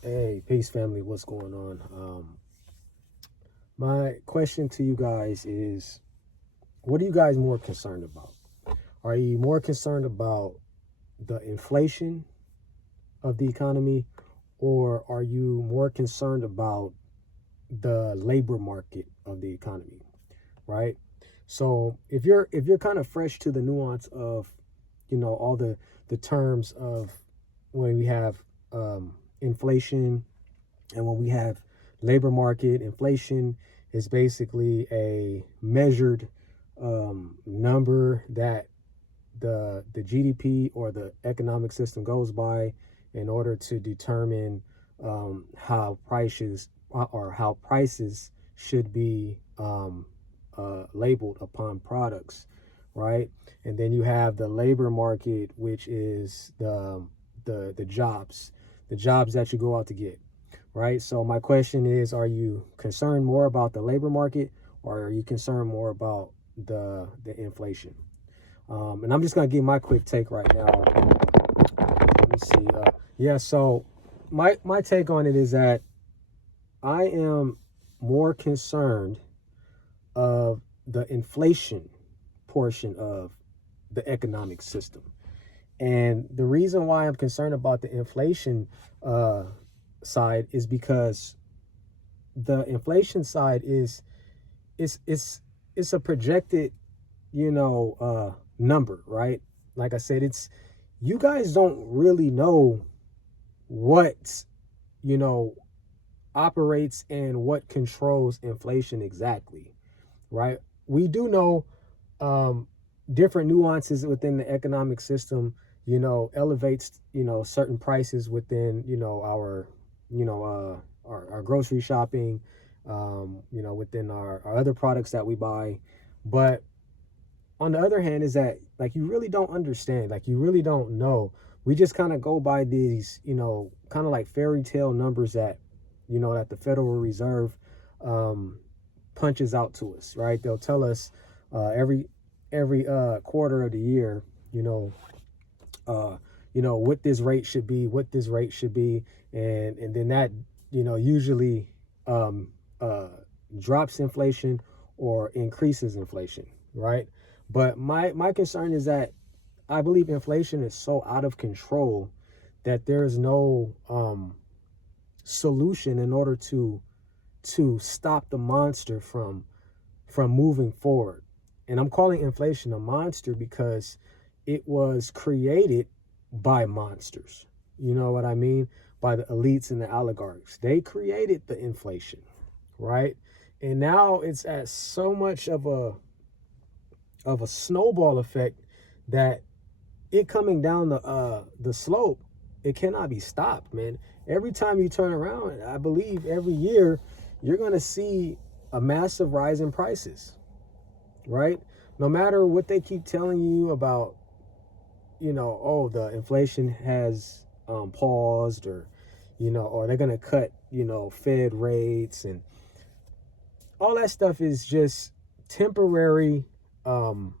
Hey, peace family, what's going on? My question to you guys is, what are you guys more concerned about? Are you more concerned about the inflation of the economy, or are you more concerned about the labor market of the economy, right? So if you're kind of fresh to the nuance of, all the terms of when we have inflation and when we have labor market, inflation is basically a measured number that the GDP or the economic system goes by in order to determine how prices should be labeled upon products, right? And then you have the labor market, which is the jobs that you go out to get, right? So my question is, are you concerned more about the labor market, or are you concerned more about the inflation? And I'm just gonna give my quick take right now. Let me see. Yeah. So my take on it is that I am more concerned of the inflation portion of the economic system. And the reason why I'm concerned about the inflation side is because the inflation side is a projected, number, right? Like I said, it's you guys don't really know what, you know, operates and what controls inflation exactly, right? We do know different nuances within the economic system, elevates, certain prices within, our grocery shopping, within our other products that we buy. But on the other hand is that, like, you really don't understand, like, you really don't know. We just kind of go by these, kind of like fairy tale numbers that, that the Federal Reserve punches out to us, right? They'll tell us every quarter of the year, what this rate should be, and then that, usually um, uh, drops inflation or increases inflation, right? But my concern is that I believe inflation is so out of control that there is no solution in order to stop the monster from moving forward. And I'm calling inflation a monster because it was created by monsters. You know what I mean? By the elites and the oligarchs. They created the inflation, right? And now it's at so much of a snowball effect that it coming down the slope, it cannot be stopped, man. Every time you turn around, I believe every year you're going to see a massive rise in prices, right? No matter what they keep telling you about, oh, the inflation has paused, or they're going to cut, Fed rates, and all that stuff is just temporary um,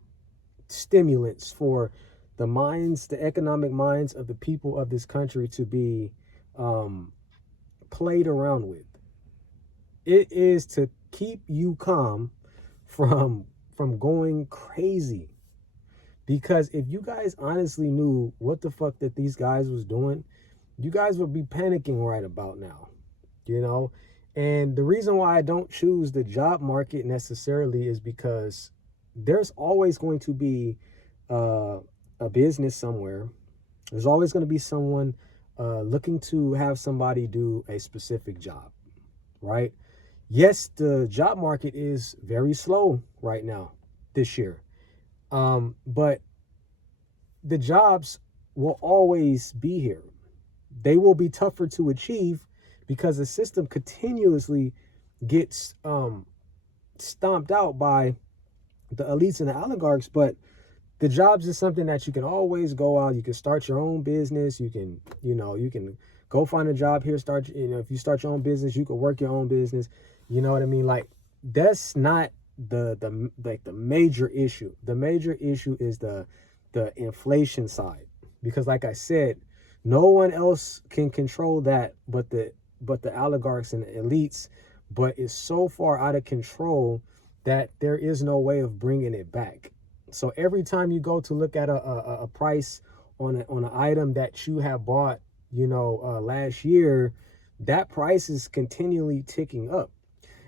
stimulants for the economic minds of the people of this country to be um, played around with. It is to keep you calm from going crazy. Because if you guys honestly knew what the fuck that these guys was doing, you guys would be panicking right about now, you know? And the reason why I don't choose the job market necessarily is because there's always going to be uh, a business somewhere. There's always going to be someone looking to have somebody do a specific job, right? Yes, the job market is very slow right now this year. But the jobs will always be here. They will be tougher to achieve because the system continuously gets stomped out by the elites and the oligarchs. But the jobs is something that you can always go out. You can start your own business. You can go find a job here. If you start your own business, you can work your own business. You know what I mean? Like, that's not the major issue. The major issue is the inflation side, because like I said, No one else can control that but the oligarchs and the elites. But it's so far out of control that there is no way of bringing it back. So every time you go to look at a price on an item that you have bought, last year, that price is continually ticking up.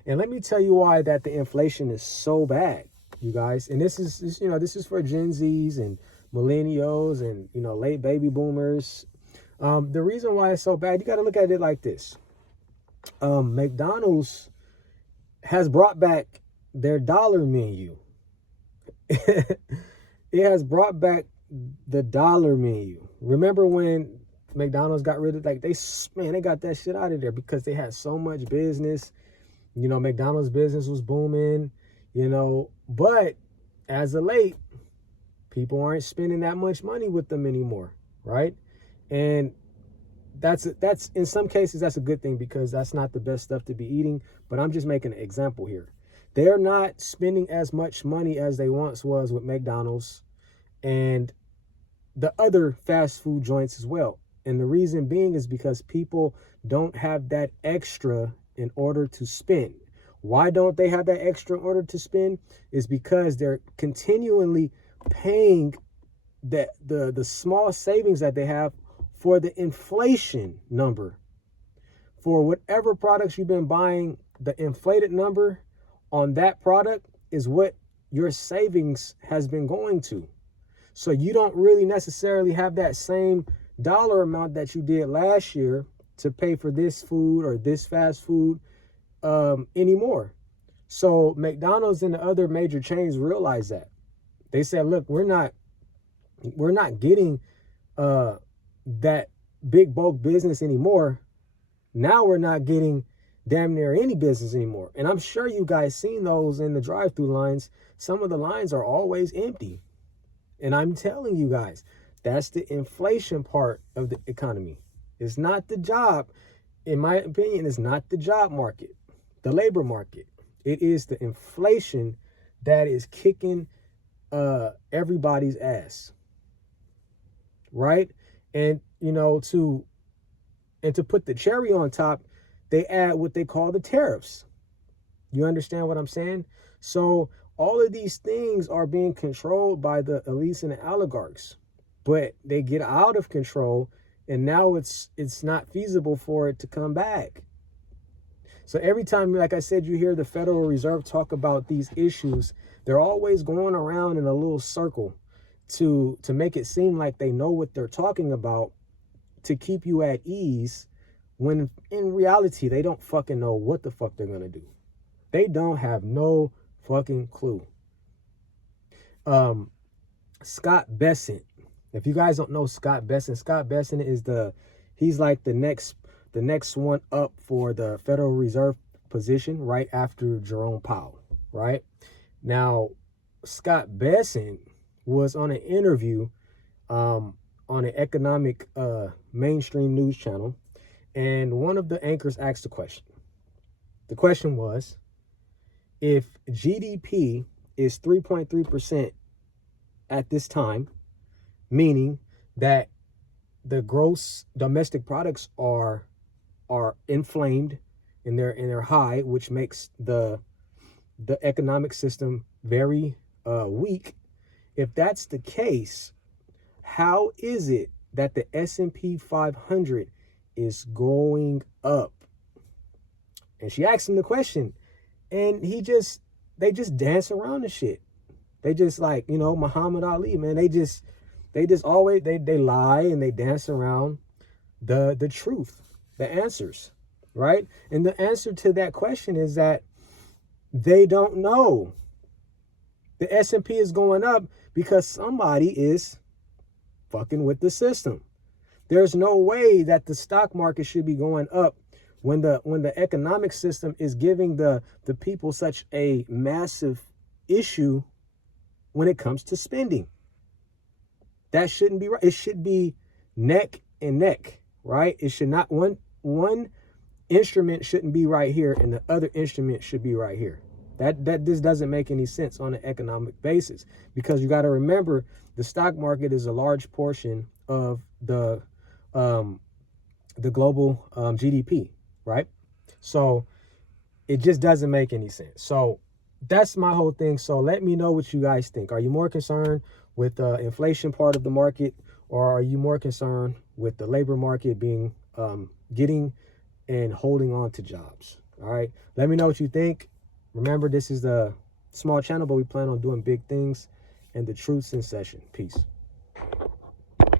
And let me tell you why that the inflation is so bad, you guys. And this is for Gen Zs and millennials and, late baby boomers. The reason why it's so bad, you got to look at it like this. McDonald's has brought back their dollar menu. It has brought back the dollar menu. Remember when McDonald's got rid of, they got that shit out of there because they had so much business. McDonald's business was booming, but as of late, people aren't spending that much money with them anymore, right? And that's in some cases, that's a good thing because that's not the best stuff to be eating, but I'm just making an example here. They're not spending as much money as they once was with McDonald's and the other fast food joints as well. And the reason being is because people don't have that extra in order to spend. Why don't they have that extra in order to spend? Is because they're continually paying the small savings that they have for the inflation number. For whatever products you've been buying, the inflated number on that product is what your savings has been going to. So you don't really necessarily have that same dollar amount that you did last year to pay for this food or this fast food anymore. So McDonald's and the other major chains realize that. They said, look, we're not getting that big bulk business anymore. Now we're not getting damn near any business anymore. And I'm sure you guys seen those in the drive-through lines. Some of the lines are always empty. And I'm telling you guys, that's the inflation part of the economy. It's not the job. In my opinion, it's not the job market, the labor market. It is the inflation that is kicking everybody's ass. Right? And, to put the cherry on top, they add what they call the tariffs. You understand what I'm saying? So all of these things are being controlled by the elites and the oligarchs, but they get out of control, and now it's not feasible for it to come back. So every time, like I said, you hear the Federal Reserve talk about these issues, they're always going around in a little circle to make it seem like they know what they're talking about, to keep you at ease, when in reality, they don't fucking know what the fuck they're going to do. They don't have no fucking clue. Scott Bessent. If you guys don't know Scott Bessent is he's like the next one up for the Federal Reserve position right after Jerome Powell, right? Now, Scott Bessent was on an interview on an economic mainstream news channel, and one of the anchors asked a question. The question was, if GDP is 3.3% at this time, meaning that the gross domestic products are inflamed and they're high, which makes the economic system very weak. If that's the case, how is it that the S&P 500 is going up? And she asked him the question, and they just dance around the shit. They just like, Muhammad Ali, man. They just always they lie and they dance around the truth, the answers, right? And the answer to that question is that they don't know. The S&P is going up because somebody is fucking with the system. There's no way that the stock market should be going up when the economic system is giving the people such a massive issue when it comes to spending. That shouldn't be right. It should be neck and neck, right? It should not, one instrument shouldn't be right here and the other instrument should be right here. That this doesn't make any sense on an economic basis, because you got to remember the stock market is a large portion of the the global GDP, right? So it just doesn't make any sense. So that's my whole thing. So let me know what you guys think. Are you more concerned with the inflation part of the market, or are you more concerned with the labor market being getting and holding on to jobs? All right. Let me know what you think. Remember, this is the small channel, but we plan on doing big things, and the truth's in session. Peace.